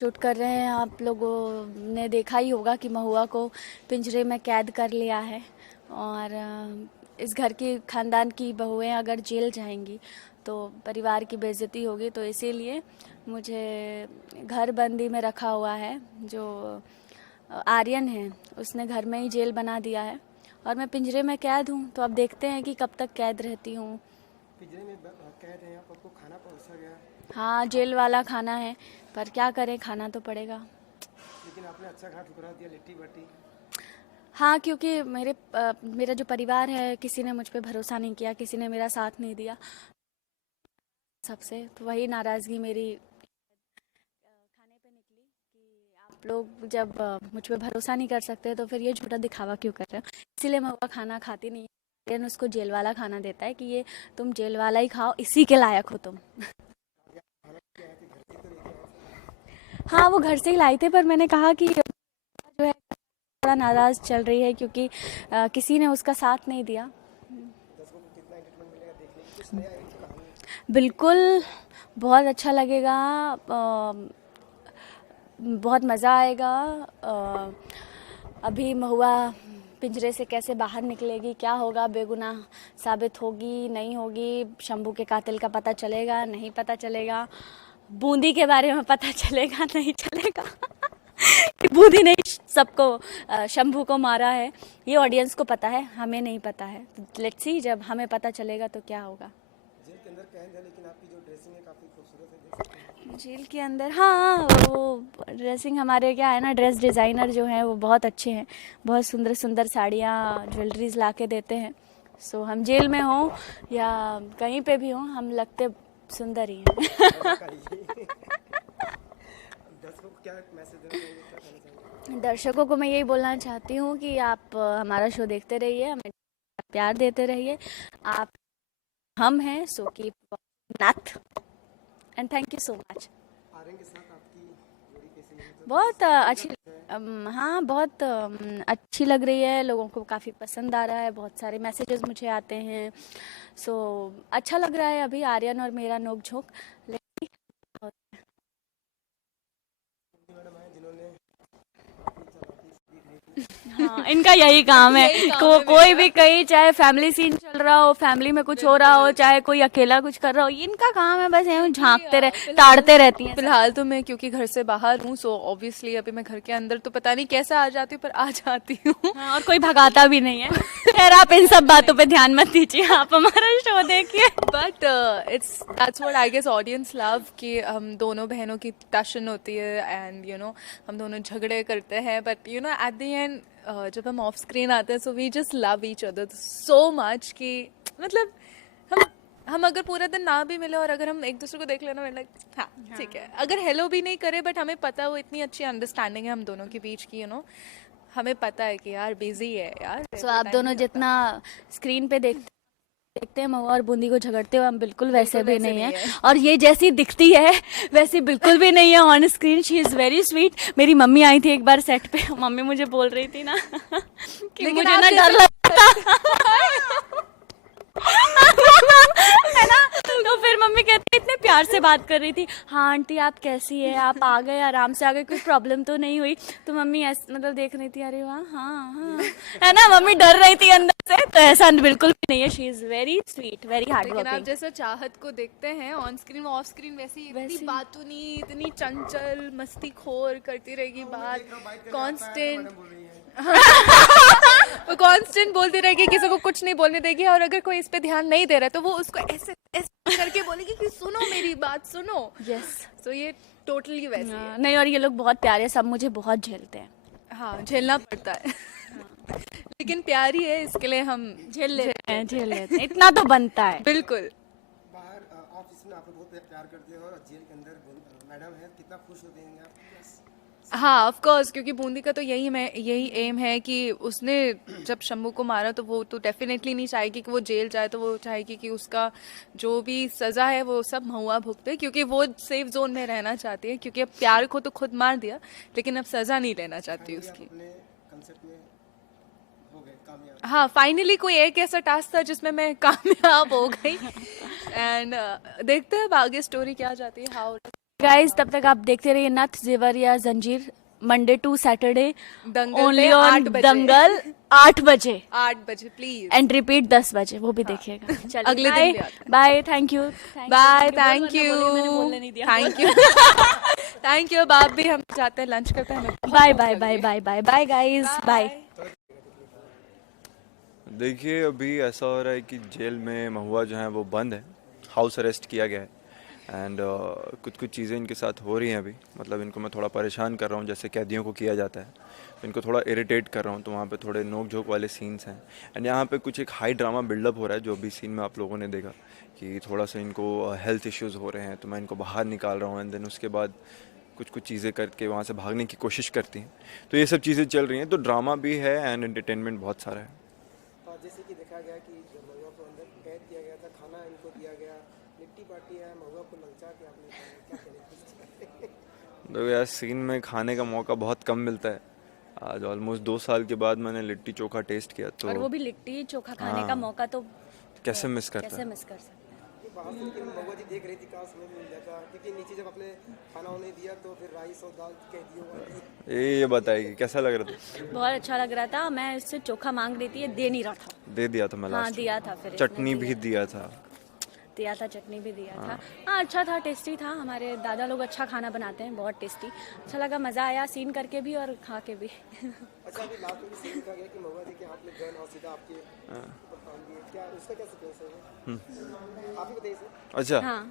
Shoot कर रहे हैं। आप लोगों ने देखा ही होगा कि महुआ को पिंजरे में कैद कर लिया है और इस घर की खानदान की बहुएं अगर जेल जाएंगी तो परिवार की बेइज्जती होगी, तो इसीलिए मुझे घर बंदी में रखा हुआ है। जो आर्यन है उसने घर में ही जेल बना दिया है और मैं पिंजरे में कैद हूँ, तो अब देखते हैं कि कब तक कैद रहती हूँ। पिंजरे में कैद हैं आप, आपको खाना परोसा गया, हाँ, जेल वाला खाना है, पर क्या करें, खाना तो पड़ेगा। लेकिन आपने अच्छा खाना ठुकरा दिया, लिट्टी बाटी। हाँ, क्योंकि मेरा जो परिवार है, किसी ने मुझ पे भरोसा नहीं किया, किसी ने मेरा साथ नहीं दिया सबसे, तो वही नाराज़गी मेरी खाने पे निकली कि आप लोग जब मुझ पे भरोसा नहीं कर सकते तो फिर ये झूठा दिखावा क्यों कर रहे हो। इसीलिए मैं वो खाना खाती नहीं। लेकिन उसको जेल वाला खाना देता है कि ये तुम जेल वाला ही खाओ, इसी के लायक हो तुम। हाँ, वो घर से ही लाए थे, पर मैंने कहा कि जो है थोड़ा नाराज़ चल रही है क्योंकि किसी ने उसका साथ नहीं दिया। दर्शकों को कितना एंटरटेनमेंट मिलेगा देखने में, कुछ नया एक कहानी। बिल्कुल, बहुत अच्छा लगेगा, बहुत मज़ा आएगा। अभी महुआ पिंजरे से कैसे बाहर निकलेगी, क्या होगा, बेगुनाह साबित होगी नहीं होगी, शंभू के कातिल का पता चलेगा नहीं पता चलेगा, बूंदी के बारे में पता चलेगा नहीं चलेगा कि बूंदी ने सबको शंभू को मारा है, ये ऑडियंस को पता है, हमें नहीं पता है। लेट्स सी, जब हमें पता चलेगा तो क्या होगा। जेल के अंदर कैद है, लेकिन आपकी जो ड्रेसिंग है काफ़ी खूबसूरत है, देख सकते हैं। जेल के अंदर, हाँ, वो ड्रेसिंग हमारे क्या है ना, ड्रेस डिज़ाइनर जो हैं वो बहुत अच्छे हैं, बहुत सुंदर सुंदर साड़ियाँ ज्वेलरीज ला के देते हैं। सो हम जेल में हों या कहीं पे भी हों, हम लगते सुंदर ही हैं। दर्शकों को क्या मैसेज देना चाहेंगे, क्या कहना चाहेंगे? दर्शकों को मैं यही बोलना चाहती हूँ कि आप हमारा शो देखते रहिए, हमें प्यार देते रहिए। आप हम हैं, so keep Nath and thank you so much. Aryan के साथ आपकी जोड़ी कैसी है, मतलब बहुत अच्छी, है? हाँ, बहुत अच्छी लग रही है, लोगों को काफ़ी पसंद आ रहा है, बहुत सारे मैसेजेस मुझे आते हैं। सो अच्छा लग रहा है अभी आर्यन और मेरा नोक-झोंक। लेकिन मैडम है जिन्होंने अपनी चालाकी दिखाई थी। हाँ, इनका यही काम है। कोई भी कहीं, चाहे फैमिली सीन चल रहा हो, फैमिली में कुछ हो रहा हो, चाहे कोई अकेला कुछ कर रहा हो, इनका काम है बस यूं झांकते रहे, ताड़ते रहती हैं। फिलहाल तो मैं क्योंकि घर से बाहर हूँ, सो ऑब्वियसली अभी मैं घर के अंदर तो पता नहीं कैसे आ जाती हूँ, पर आ जाती हूँ। हाँ, और कोई भगाता भी नहीं है। खैर, आप इन सब बातों पे ध्यान मत दीजिए, आप हमारा शो देखिए। But it's that's what I guess audience love, कि हम दोनों बहनों की टशन होती है एंड हम दोनों झगड़े करते हैं, बट एट द एंड जब हम ऑफ स्क्रीन आते हैं, so we just love each other so much कि मतलब हम अगर पूरा दिन ना भी मिले और अगर हम एक दूसरे को देख लेना, लाइक हाँ ठीक है, अगर हेलो भी नहीं करे, बट हमें पता है वो इतनी अच्छी अंडरस्टैंडिंग है हम दोनों के बीच की, हमें पता है कि यार बिजी है यार। सो आप दोनों जितना स्क्रीन पे देखते हैं महुआ और बूंदी को झगड़ते हुए, हम बिल्कुल वैसे भी नहीं है, और ये जैसी दिखती है वैसी बिल्कुल भी नहीं है on screen. She is very sweet. मेरी मम्मी आई थी एक बार सेट पे, मम्मी मुझे बोल रही थी ना कि मुझे ना डर लगता है ना, तो फिर मम्मी कहती इतने प्यार से बात कर रही थी, हाँ आंटी आप कैसी है, आप आ गए, आराम से आ गए, कोई प्रॉब्लम तो नहीं हुई। तो मम्मी मतलब देख रही थी, अरे वाह, हाँ हाँ, है ना, मम्मी डर रही थी अंदर से, तो ऐसा बिल्कुल भी नहीं है। She is very sweet, very hard लेकिन आप वर्किंग। जैसा चाहत को देखते हैं ऑन स्क्रीन, वो ऑफ स्क्रीन वैसी इतनी बातूनी, इतनी चंचल, मस्तीखोर, करती रहेगी बात, कांस्टेंट वो कांस्टेंट बोलती रहेगी, किसी को कुछ नहीं बोलने देगी, और अगर कोई इस पे ध्यान नहीं दे रहा है तो वो उसको ऐसे ऐसे करके बोलेगी कि सुनो मेरी बात सुनो। यस, तो ये टोटली वैसी है। नहीं, और ये लोग बहुत प्यारे, सब मुझे बहुत झेलते हैं। हाँ, झेलना पड़ता है लेकिन प्यारी है, इसके लिए हम झेल लेते हैं, इतना तो बनता है। बिल्कुल। बाहर ऑफिस में आपको बहुत प्यार करते हैं और जेल के अंदर मैडम है, कितना खुश होते हैं आप? हाँ ऑफ कोर्स, क्योंकि बूंदी का तो यही एम है कि उसने जब शंभू को मारा तो वो तो डेफिनेटली नहीं चाहेगी कि वो जेल जाए, तो वो चाहेगी कि उसका जो भी सज़ा है वो सब महुआ भुगते, क्योंकि वो सेफ जोन में रहना चाहती है, क्योंकि अब प्यार को तो खुद मार दिया, लेकिन अब सज़ा नहीं लेना चाहती उसकी। अपने कंसेप्ट में हो गए कामयाब। हाँ, फाइनली कोई एक ऐसा टास्क था जिसमें मैं कामयाब हो गई एंड देखते हैं अब आगे स्टोरी क्या जाती है, हाउ गाइस तब तक आप देखते रहिए नथ Zewar Ya Zanjeer Monday to Saturday Dangal only पे ऑन 8 बजे। दंगल 8 बजे 8 बजे प्लीज। एंड रिपीट 10 बजे, वो भी देखिएगा। चलिए अगले दिन भी आता है। Bye, thank you bye, thank you, मैंने बोलने नहीं दिया। Thank you, thank you. अब आप भी, हम जाते हैं लंच करते हैं, हमें बहुत बाय भूख बाय लग बाय रही है। Bye bye bye guys, bye. देखिए अभी ऐसा हो रहा है कि जेल में महुआ जो है वो बंद है, हाउस अरेस्ट किया गया है एंड कुछ कुछ चीज़ें इनके साथ हो रही हैं अभी। मतलब इनको मैं थोड़ा परेशान कर रहा हूँ जैसे कैदियों को किया जाता है, तो इनको थोड़ा इरिटेट कर रहा हूँ। तो वहाँ पे थोड़े नोक झोंक वाले सीन्स हैं एंड यहाँ पे कुछ एक हाई ड्रामा बिल्डअप हो रहा है जो अभी सीन में आप लोगों ने देखा कि थोड़ा सा इनको हेल्थ इश्यूज़ हो रहे हैं, तो मैं इनको बाहर निकाल रहा हूँ एंड देन उसके बाद कुछ कुछ चीज़ें करके वहाँ से भागने की कोशिश करती हैं। तो ये सब चीज़ें चल रही हैं, तो ड्रामा भी है एंड एंटरटेनमेंट बहुत सारा है। और जैसे कि देखा गया कि जब महुआ को अंदर कैद किया गया था, खाना इनको दिया गया, लिट्टी पार्टी है, महुआ को ललचा के आपने खाया, क्या करें? तो यार सीन में खाने का मौका बहुत कम मिलता है। आज ऑलमोस्ट 2 साल के बाद मैंने लिट्टी चोखा टेस्ट किया, तो और वो भी लिट्टी चोखा खाने का हाँ। मौका तो कैसे मिस करता कैसे है। मिस कर सकते हैं। कि बाहर से लेकिन महुआ जी देख रही थी, काश हमें मिल जाता, क्योंकि नीचे जब आपने खाना उन्हें दिया तो फिर राइस और दाल कैदियों वाली। ये बताइए कैसा लग रहा था। बहुत अच्छा लग रहा था। मैं इससे चोखा मांग रही थी, ये दे नहीं रहा था। दे दिया था मैं हाँ लास्ट दिया था, फिर इसने चटनी भी दिया था। दिया था, चटनी भी दिया था। हाँ अच्छा था, टेस्टी था। हमारे दादा लोग अच्छा खाना बनाते हैं, बहुत टेस्टी। अच्छा लगा, मज़ा आया सीन करके भी और खा के भी। अच्छा, अभी लास्ट में भी सीन कहा गया कि महुआ जी के हाथ में गन और सीधा आपके ऊपर तान दिए, क्या उसका क्या सीक्वेंस है? आप ही बताइए सर। अच्छा, हाँ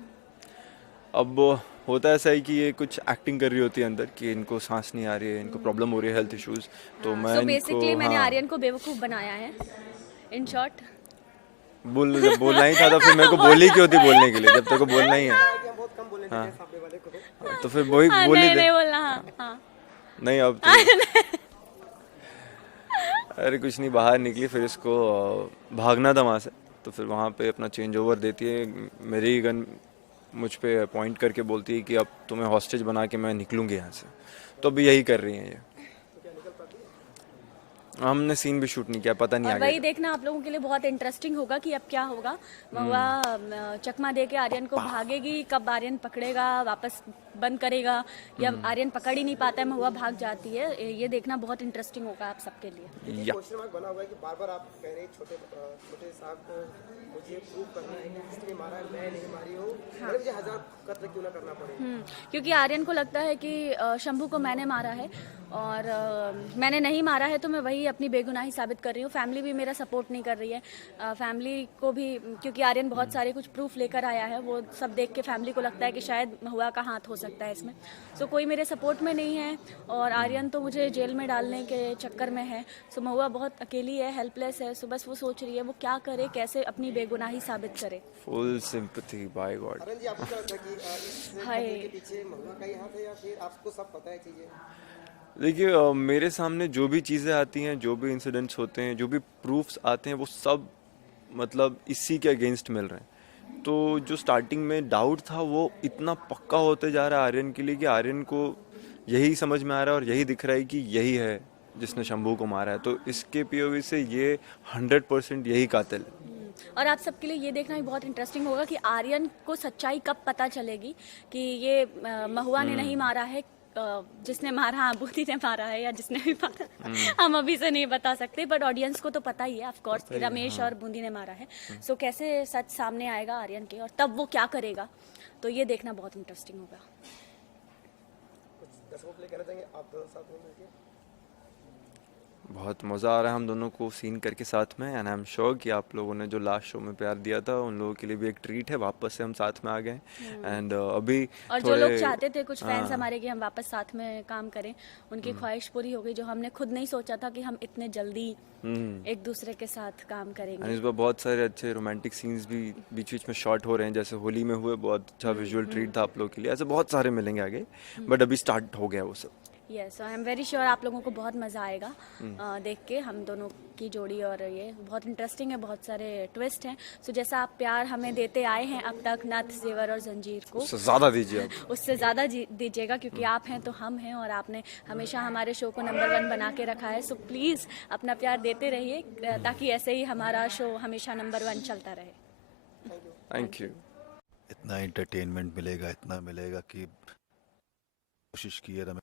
अब होता ऐसा है कि ये कुछ एक्टिंग कर रही होती है अंदर कि इनको सांस नहीं आ रही है, इनको प्रॉब्लम हो रही है, हेल्थ इश्यूज। तो मैं सो इनको बेसिकली मैंने हाँ आर्यन को बेवकूफ़ बनाया है, इन शॉर्ट। जब बोलना ही था तो फिर मेरे को बोली क्यों थी बोलने के लिए, जब तेरे को बोलना ही है कि हम बहुत कम बोलने देते हैं सामने वाले को। तो फिर वही हाँ, बोली नहीं दे। नहीं बोलना। हाँ हाँ नहीं अब तो अरे कुछ नहीं, बाहर निकली फिर इसको भागना था वहाँ से, तो फिर वहाँ पे अपना चेंज ओवर देती है, मेरी गन मुझ पे पॉइंट करके बोलती है कि अब तुम्हें हॉस्टेज बना के मैं निकलूंगी यहाँ से। तो अभी यही कर रही हैं ये। हमने सीन भी शूट नहीं किया, पता नहीं और आगे वही देखना आप लोगों के लिए बहुत इंटरेस्टिंग होगा कि अब क्या होगा। महुआ चकमा दे के आर्यन को भागेगी, कब आर्यन पकड़ेगा, वापस बंद करेगा, या आर्यन पकड़ ही नहीं पाता है, महुआ भाग जाती है। ये देखना बहुत इंटरेस्टिंग होगा आप सबके लिए। या क्वेश्चन मार्क बना हुआ है कि बार बार आप कह रहे हैं छोटे साहब को मुझे प्रूव करना है कि किसने मारा है, मैं नहीं मारी हूँ, अरे मुझे 1000 कत्ल क्यों ना करना पड़े। क्योंकि आर्यन को लगता है कि शंभू को मैंने मारा है और मैंने नहीं मारा है, तो मैं वही अपनी बेगुनाही साबित कर रही हूँ। फैमिली भी मेरा सपोर्ट नहीं कर रही है। फैमिली को भी, क्योंकि आर्यन बहुत सारे कुछ प्रूफ लेकर आया है, वो सब देख के फैमिली को लगता है कि शायद महुआ का हाथ हो सकता है इसमें। सो कोई मेरे सपोर्ट में नहीं है और आर्यन तो मुझे जेल में डालने के चक्कर में है। सो महुआ बहुत अकेली है, हेल्पलेस है। सो बस वो सोच रही है वो क्या करे, कैसे अपनी बेगुनाही साबित करे। Full sympathy by God. Aran ji, आपको क्या लगता है कि इस हाय। घटना के पीछे महुआ का ही हाथ है या फिर आपको सब पता है चीजें? देखिए मेरे सामने जो भी चीज़ें आती हैं, जो भी इंसिडेंट्स होते हैं, जो भी प्रूफ्स आते हैं, वो सब मतलब इसी के अगेंस्ट मिल रहे हैं। तो जो स्टार्टिंग में डाउट था वो इतना पक्का होते जा रहा है आर्यन के लिए कि आर्यन को यही समझ में आ रहा है और यही दिख रहा है कि यही है जिसने शंभू को मारा है। तो इसके पीओवी से ये 100% यही कातिल है। और आप सबके लिए ये देखना भी बहुत इंटरेस्टिंग होगा कि आर्यन को सच्चाई कब पता चलेगी कि ये महुआ ने नहीं मारा है, जिसने मारा आबूदी ने मारा है या जिसने भी मारा, हम अभी से नहीं बता सकते, बट ऑडियंस को तो पता ही है ऑफ कोर्स कि रमेश और बूंदी ने मारा है। सो कैसे सच सामने आएगा आर्यन के और तब वो क्या करेगा, तो ये देखना बहुत इंटरेस्टिंग होगा। कुछ दर्शकों के लिए कहना चाहेंगे आप दोनों साथ में मिलकर? बहुत मज़ा आ रहा है हम दोनों को सीन करके साथ में एंड आई एम श्योर कि आप लोगों ने जो लास्ट शो में प्यार दिया था उन लोगों के लिए भी एक ट्रीट है, वापस से हम साथ में आ गए एंड अभी और जो थोड़े लोग चाहते थे, कुछ फैंस हमारे कि हम वापस साथ में काम करें, उनकी ख्वाहिश पूरी हो गई, जो हमने खुद नहीं सोचा था कि हम इतने जल्दी एक दूसरे के साथ काम एंड करेंगे। इस बार बहुत सारे अच्छे रोमांटिक सीन्स भी बीच बीच में शॉट हो रहे हैं, जैसे होली में हुए, बहुत अच्छा विजुअल ट्रीट था आप लोगों के लिए। ऐसे बहुत सारे मिलेंगे आगे, बट अभी स्टार्ट हो गया वो सब। Yes, I am very sure आप लोगों को बहुत मज़ा आएगा देख के हम दोनों की जोड़ी, और ये बहुत इंटरेस्टिंग है, बहुत सारे ट्विस्ट हैं। सो जैसा आप प्यार हमें देते आए हैं अब तक नथ जेवर और जंजीर को, उससे ज़्यादा दीजिए आप। उससे ज़्यादा दीजिएगा, क्योंकि आप हैं तो हम हैं और आपने हमेशा हमारे शो को नंबर 1 बना के रखा है। सो प्लीज़ अपना प्यार देते रहिए ताकि ऐसे ही हमारा शो हमेशा नंबर 1 चलता रहे। Thank you. इतना एंटरटेनमेंट मिलेगा, इतना मिलेगा कि कोशिश की है रमेश।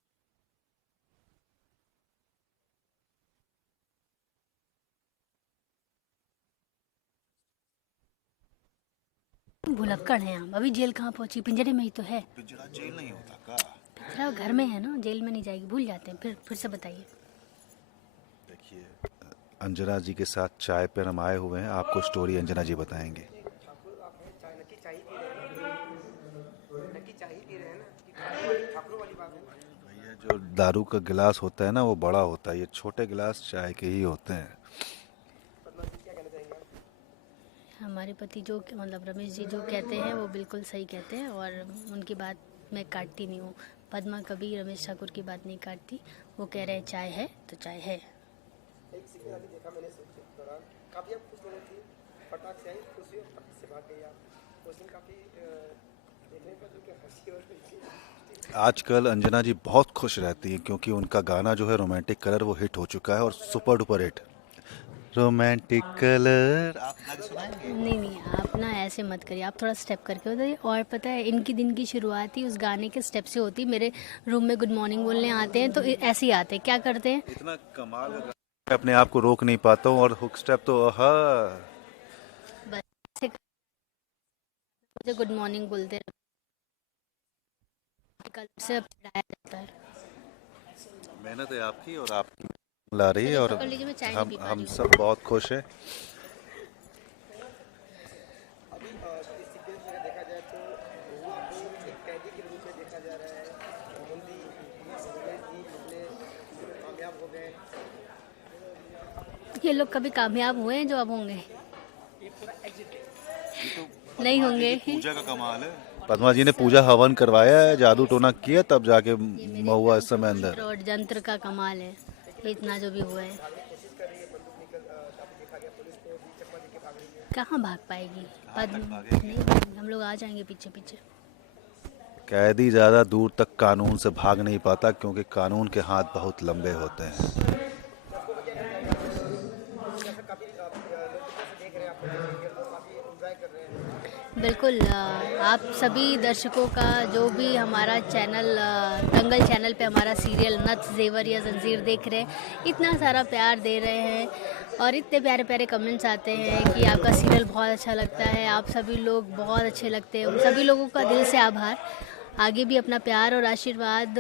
भुलक्कड़ हैं हम। अभी जेल कहाँ पहुंची, पिंजरे में ही तो है। पिंजरा जेल नहीं होता का? पिंजरा घर में है ना, जेल में नहीं जाएगी। भूल जाते हैं। फिर से बताइए। देखिए, अंजना जी के साथ चाय पर हम आए हुए हैं, आपको स्टोरी अंजना जी बताएंगे। ठाकुर आप हैं, चाय नक्की चाय ही पी रहे हैं, नक्की चाय ही पी रहे हैं ना, कि ठाकुर वाली बात है ना। भैया, जो दारू का गिलास होता है ना, वो बड़ा होता है, ये छोटे गिलास चाय के ही होते हैं। पद्मा जी क्या कहना चाहेंगे आप? हमारे पति जो मतलब रमेश जी जो कहते हैं वो बिल्कुल सही कहते हैं, और उनकी बात मैं काटती नहीं हूँ। पद्मा कभी रमेश ठाकुर की बात नहीं काटती। वो कह रहे हैं चाय है तो चाय है। एक सीक्वेंस अभी देखा मैंने शूट के दौरान, काफ़ी आप खुश लोगों की फटाक से आई, खुशी और फटाक से भाग गई आप। उस दिन काफ़ी देखने पर जो कि हंसी और खुशी। आजकल अंजना जी बहुत खुश रहती हैं क्योंकि उनका गाना जो है रोमांटिक कलर वो हिट हो चुका है और super duper hit. Romantic colour आप गाना सुनाएंगे? नहीं, आप ना ऐसे मत करिए। आप थोड़ा स्टेप करके बताइए। और पता है, इनकी दिन की शुरुआत ही उस गाने के स्टेप से होती। मेरे रूम में गुड मॉर्निंग बोलने आते हैं तो ऐसे ही आते हैं। क्या करते हैं, इतना कमाल का गाना, मैं अपने आप को रोक नहीं पाता हूँ, और हुक स्टेप तो हाँ। बस ऐसे मुझे गुड मॉर्निंग बोलते हैं। कल से अब चिढ़ाया जाता है। मेहनत है आपकी और आपकी ला रही है, और पकड़ लीजिए, मैं चाय नहीं पी पा हम रही हूँ। सब बहुत खुश हैं। अभी इस सीक्वेंस में अगर देखा जाए तो महुआ को एक कैदी के रूप में देखा जा रहा है। मोदी रमेश जी इतने कामयाब हो गए। ये लोग कभी कामयाब हुए हैं जो अब होंगे? नहीं होंगे। पूजा का कमाल है। पद्मा जी ने पूजा हवन करवाया है, जादू टोना किया, तब जाके महुआ इस समय अंदर। मंत्र और जंत्र का कमाल है। इतना जो भी हुआ है, कहाँ भाग पाएगी पद्म? नहीं भागेगी। हम लोग आ जाएंगे पीछे पीछे। कैदी ज्यादा दूर तक कानून से भाग नहीं पाता क्योंकि कानून के हाथ बहुत लंबे होते हैं। बिल्कुल। आप सभी दर्शकों का जो भी हमारा चैनल दंगल चैनल पे हमारा सीरियल नथ जेवर या जंजीर देख रहे हैं, इतना सारा प्यार दे रहे हैं और इतने प्यारे प्यारे कमेंट्स आते हैं कि आपका सीरियल बहुत अच्छा लगता है, आप सभी लोग बहुत अच्छे लगते हैं। उन सभी लोगों का दिल से आभार। आगे भी अपना प्यार और आशीर्वाद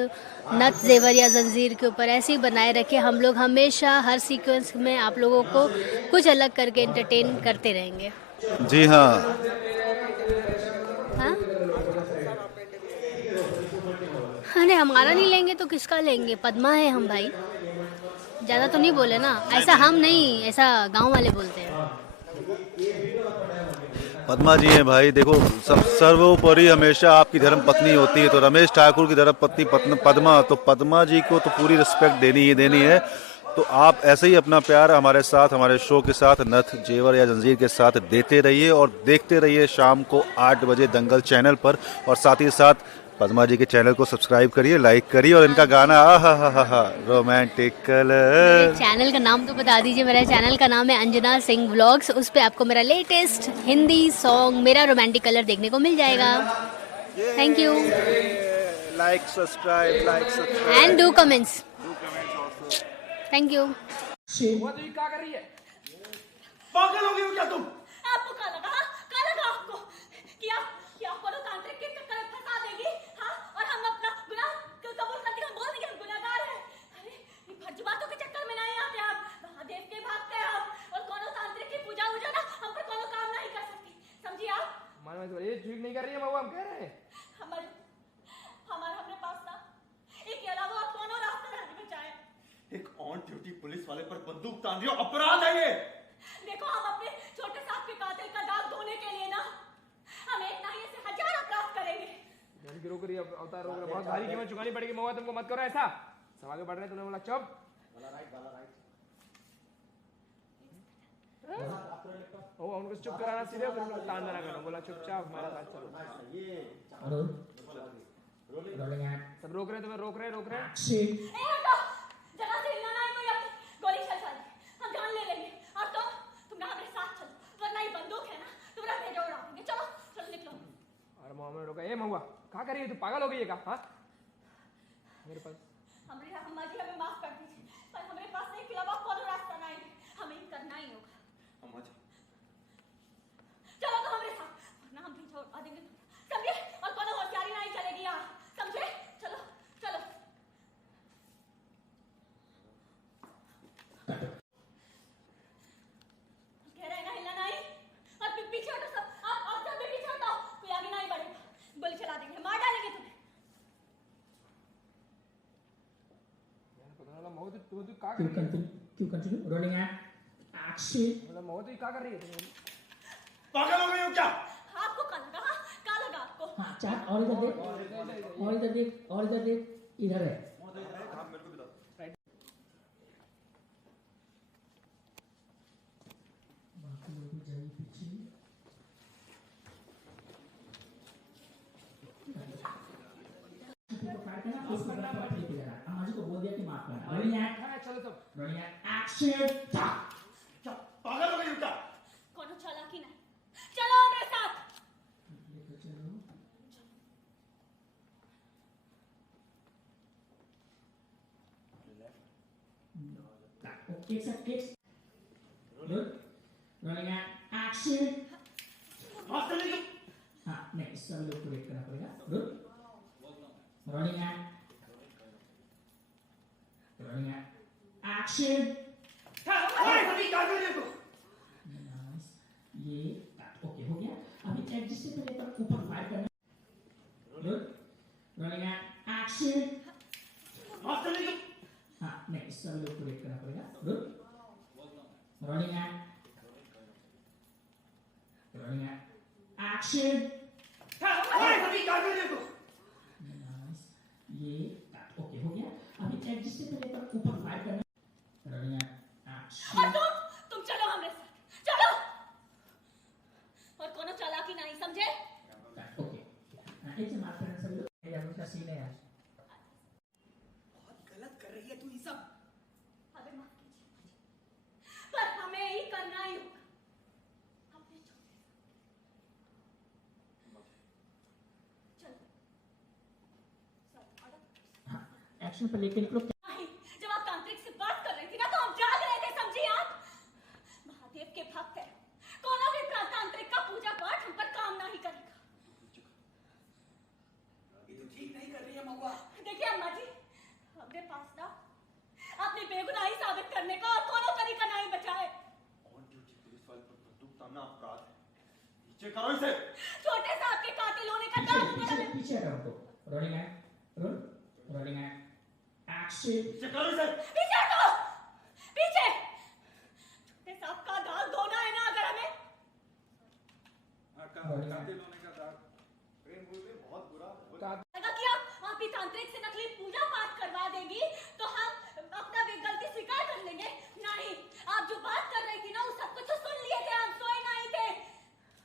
नथ जेवर या जंजीर के ऊपर ऐसे ही बनाए रखें। हम लोग हमेशा हर सीक्वेंस में आप लोगों को कुछ अलग करके एंटरटेन करते रहेंगे। जी हाँ, हाँ? अरे हमारा नहीं लेंगे तो किसका लेंगे? पद्मा है हम भाई, ज़्यादा तो नहीं बोले ना। ऐसा हम नहीं, ऐसा गांव वाले बोलते हैं। पद्मा जी हैं भाई। देखो, सब सर्वोपरि हमेशा आपकी धर्म पत्नी होती है, तो रमेश ठाकुर की धर्म पत्नी पद्मा, तो पद्मा जी को तो पूरी रिस्पेक्ट देनी ही देनी है। तो आप ऐसे ही अपना प्यार हमारे साथ, हमारे शो के साथ, नथ जेवर या जंजीर के साथ देते रहिए और देखते रहिए शाम को 8 बजे दंगल चैनल पर। और साथ ही साथ पद्मा जी के चैनल को सब्सक्राइब करिए, लाइक करिए, और इनका गाना हा रोमांटिक कलर। चैनल का नाम तो बता दीजिए। मेरा चैनल का नाम है अंजना सिंह व्लॉग्स। उस पर आपको मेरा लेटेस्ट हिंदी सॉन्ग मेरा रोमांटिक कलर देखने को मिल जाएगा। Thank you like subscribe and do comments. Thank you. क्या कर रही है? पागल हो गई हो क्या तुम? आपको क्या लगा? क्या लगा आपको कि आप गणतांत्रिक के चक्कर में फंसा देगी? हाँ, और हम अपना गुनाह कबूल करके हम बोल देंगे हम गुनहगार हैं। अरे ये फर्जी बातों के चक्कर में नहीं आते आप, महादेव के भागते हैं आप, और गणतांत्रिक की पूजा वूजा ना हम पर कोनो काम नहीं कर सकती, समझिए आप? ये ठीक नहीं कर रही है महुआ, हम कह रहे हैं। हमारे अपने पास ना एक के अलावा और कोनो रास्ता नहीं बचा है। एक ऑन ड्यूटी पुलिस वाले पर बंदूक तान रही हो, अपराध है ये। देखो, हम अपने छोटे साहब के कातिल का दाग धोने के लिए ना हम एक नहीं ऐसे 1000 अपराध करेंगे। जान की रोक रही है, अवतार रोक रहा है, बहुत भारी कीमत चुकानी पड़ेगी महुआ, तुमको मत करो ऐसा। सब आगे बढ़ रहे हैं, तूने बोला चुप। ओ उनको चुप कराना सीधे, फिर उनको तान देना करना, बोला चुपचाप हमारा साथ चलो। सब रोक रहे हैं, तुम्हें रोक रहे हैं। ए हटो, जरा से हिलना नहीं, कोई अपनी गोली चल जाए, हम जान ले लेंगे। और तुम ना हमारे साथ चलो, वरना ये बंदूक है ना, तुम्हारा भेजा उड़ा देंगे। चलो निकलो। अरे महुआ में रोका। ए महुआ क्या कर रही है तू? पागल हो गई है क्या? हाँ मेरे पास हमारे अम्मा जी हमें माफ कर दीजिए, पर हमारे पास एक के अलावा कोई रास्ता नहीं है, हमें ही करना ही होगा। अम्मा जी चलो तो हमारे साथ, वरना हम भी छोड़ देंगे, समझे? और कोनो होशियारी नहीं चलेगी यहाँ, समझे? चलो चलो। कह रहे ना हिलना नहीं, और पीछे हटो सब, आप सब भी पीछे हटो, कोई आगे नहीं बढ़ेगा, गोली चला देंगे, मार डालेंगे तुम्हें। मोदी मोदी क्या कर क्यों रही है? कंटिन्यू रोलिंग एक्ट एक्शन मतलब मोदी क्या कर रही है? पागल हो गई हो क्या? आपको क्या लगा? हाँ? क्या लगा आपको? हाँ चार और इधर देख और इधर देख और इधर देख इधर है हाँ मेरे को बता। बाकी लोग भी जाइए पीछे अम्मा जी को बोल दिया कि माफ करना रोलिंग एक्ट चलो सब रोलिंग एक्ट एक्शन क्या पागल हो गई हो क्या? कोनो चालाकी नहीं, चलो हमारे साथ। लेकर चलो ओके सब kids good rolling act action माफ कर लीजिए। हाँ नहीं सब लोग को वेट करना पड़ेगा गुड रोलिंग एक्ट एक्शन अभी क्या कर रही हो? नाइस ये ओके हो गया अभी एडजस्ट से पहले तक ऊपर फायर करना गुड रोलिंग एक्शन माफ कर लीजिए। हाँ नहीं सब लोग को वेट करना पड़ेगा गुड रोलिंग एक्शन अभी क्या कर रही हो? नाइस ये ओके हो गया अभी एडजस्ट से पहले तक ऊपर फायर करना रोलिंग और एक्शन तुम चलो हमारे साथ, चलो। और कोनो चालाकी नहीं, समझे? ओके एक से माफ करना सब लोग यार उसका सीन है यार बहुत गलत कर रही है तू ये सब। हमें माफ कीजिए, पर हमें ही करना ही होगा। अपने छोटे चलो सब आदत एक्शन पे लेके निकलो नहीं, जब आप तांत्रिक से बात कर रही थी ना, तो हम जाग रहे थे, समझी आप? महादेव के भक्त है, कोनो भी तांत्रिक का पूजा पाठ हम पर काम नहीं करेगा। ये तो ठीक नहीं कर रही है महुआ। देखिए अम्मा जी, हमारे पास ना अपनी बेगुनाही साबित करने का और कोनो तरीका नहीं बचा है। ऑन ड्यूटी पुलिस वाले पर बंदूक तानना अपराध है। नीचे करो इसे। छोटे साहब के कातिल होने का दाग मेरा पीछे पीछे हटो उनको रोलिंग एक्ट एक्शन नीचे करो इसे। पीछे हटो, पीछे। छोटे साहब का दाग धोना है ना अगर हमें। लगा कि आप ही तांत्रिक से नकली पूजा पाठ करवा देंगी तो हम अपना भी गलती स्वीकार कर लेंगे। नहीं, आप जो बात कर रही थी ना, उस सब कुछ तो सुन लिए थे, हम सोए नहीं थे।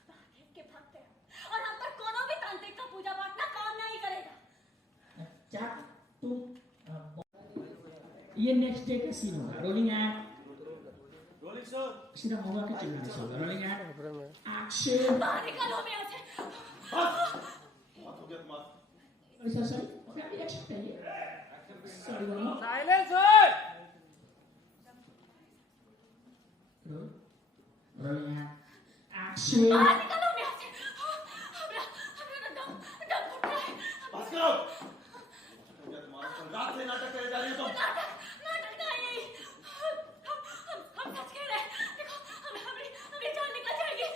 महादेव के भक्त हैं और हम पर कोनो भी तांत्रिक का पूजा पाठ ना काम नहीं करेगा। क्या तुम ये नेक्स्ट डे का सीन होगा रोलिंग एक्ट सीधा महुआ के चिल्लाने से होगा रोलिंग एक्ट एक्शन बाहर निकालो मेरे से। बहुत हो गया तुम्हारा। सर सर ओके अभी एक्शन चाहिए sorry one more silence rolling action बाहर निकालो मेरे से। हमरा दम घुट रहा है। बस करो। हो गया तुम्हारा। कल रात से नाटक करे जा रही हो तुम। नाटक नहीं, हम सच कह रहे हैं। देखो हमें जान निकल जाएगी,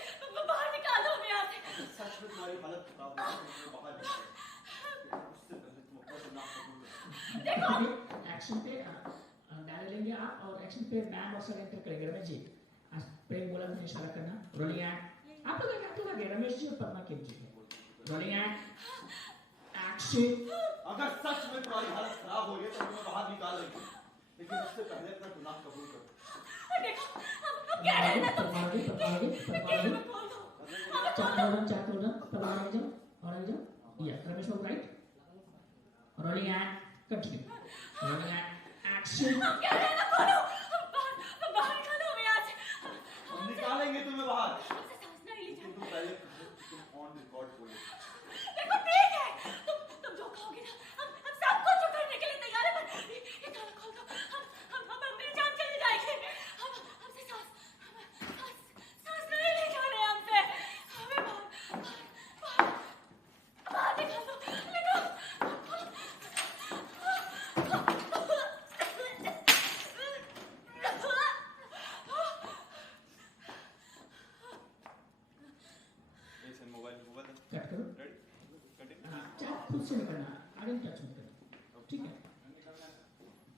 बाहर निकाल दो मेरे से। सच में तुम्हारी हालत खराब हो गई है। बाहर निकलो। उससे पहले तुम अपना गुनाह कबूल करो। एक्शन पे डालेंगे आप और एक्शन पे बैन और सर एंटर करेंगे रमेश जी आज प्रेम बोला मैंने इशारा करना रोलिंग एक्ट आप लोग एक एक्टिंग लगे रमेश जी और पद्मा के जी रोलिंग एक्ट एक्शन अगर सच में तुम्हारी हालत खराब हो रही है तो तुम्हें बाहर निकाल लेंगे, लेकिन उससे पहले अपना गुनाह कबूल करो। देखो हम कह रहे हैं ना तुमसे कि मैं बोल दो। और या Ramesh Babu right rolling act continue rolling act action हम कह रहे हैं ना बोलो, बाहर निकालो हमें आज। हम निकालेंगे तुम्हें बाहर। हमसे सांस नहीं ली तुम जाती। पहले तुम ऑन रिकॉर्ड बोलो। देखो ठीक है, तुम जो कहोगे ना, हम सब कुछ करने के लिए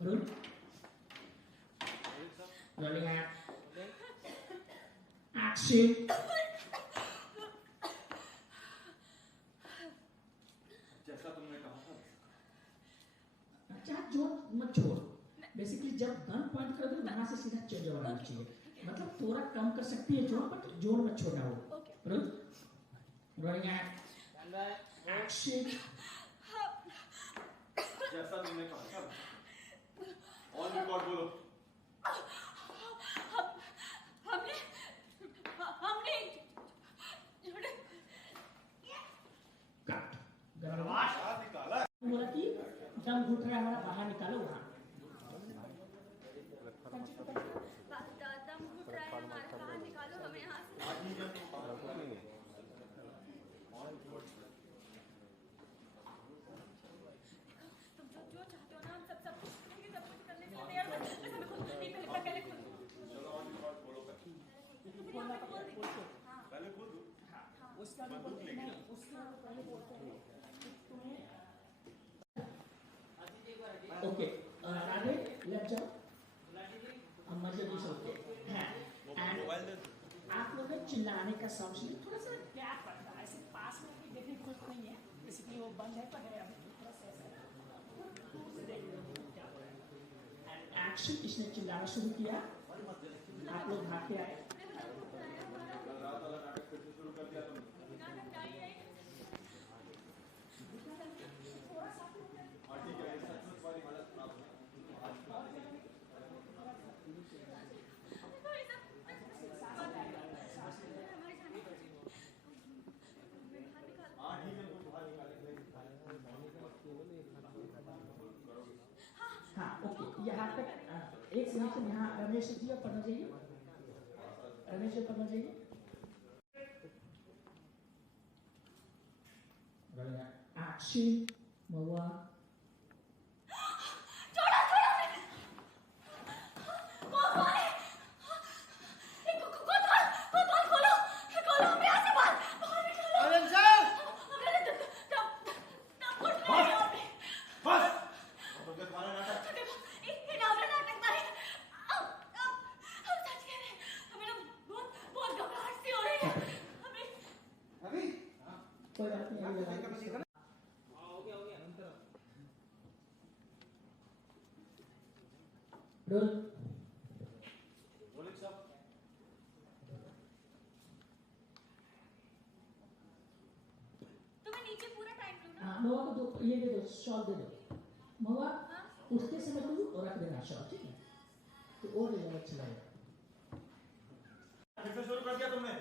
रोल रोलिंग एक्शन जैसा तुमने कहा था अच्छा जोर मत छोड़ बेसिकली जब गन पॉइंट करोगे वहां से सीधा चल जाना चाहिए मतलब थोड़ा कम कर सकती है जोर बट जोर मत छोड़ना हो रोल रोलिंग एक्शन जैसा तुमने कहा था ऑन रिकॉर्ड बोलो हमने हमने कट गरवाश निकाला बोला कि दम घुट रहा है हमारा बाहर निकालो वहां दम घुट रहा है हमारा बाहर निकालो हमें यहाँ से तुम जो चाहते हो ना हम सब कुछ करेंगे सब कुछ करने के लिए तैयार हो बस हमें खुद नहीं पहले खुद चलो ऑन रिकॉर्ड बोलो पहले बोल दो उसका भी बोलते हैं उसके पहले बोलते हैं ओके राधे लेट जाओ हम मजे भी सकते हैं एंड आप लोग का चिल्लाने का साउंड सुनिए थोड़ा सा गैप पड़ता है ऐसे पास में कोई देखने को कुछ नहीं है बेसिकली वो बंद है पर है अभी थोड़ा सा ऐसा दूर से देख रहे हो क्या हो रहा है एंड एक्शन इसने चिल्लाना शुरू किया आप लोग भाग के आए हाँ ओके यहाँ तक एक सेकंड यहाँ रमेश जी आप पढ़ना चाहिए रमेश जी पढ़ना चाहिए एक्शन महुआ कोई बात नहीं अभी लगा रोल तुम्हें नीचे पूरा टाइम दूँ ना हाँ महुआ को दो ये दे दो शॉल दे दो महुआ उठते समय तू और रख देना शॉल ठीक है तो और अच्छा लगेगा फिर से शुरू कर दिया तुमने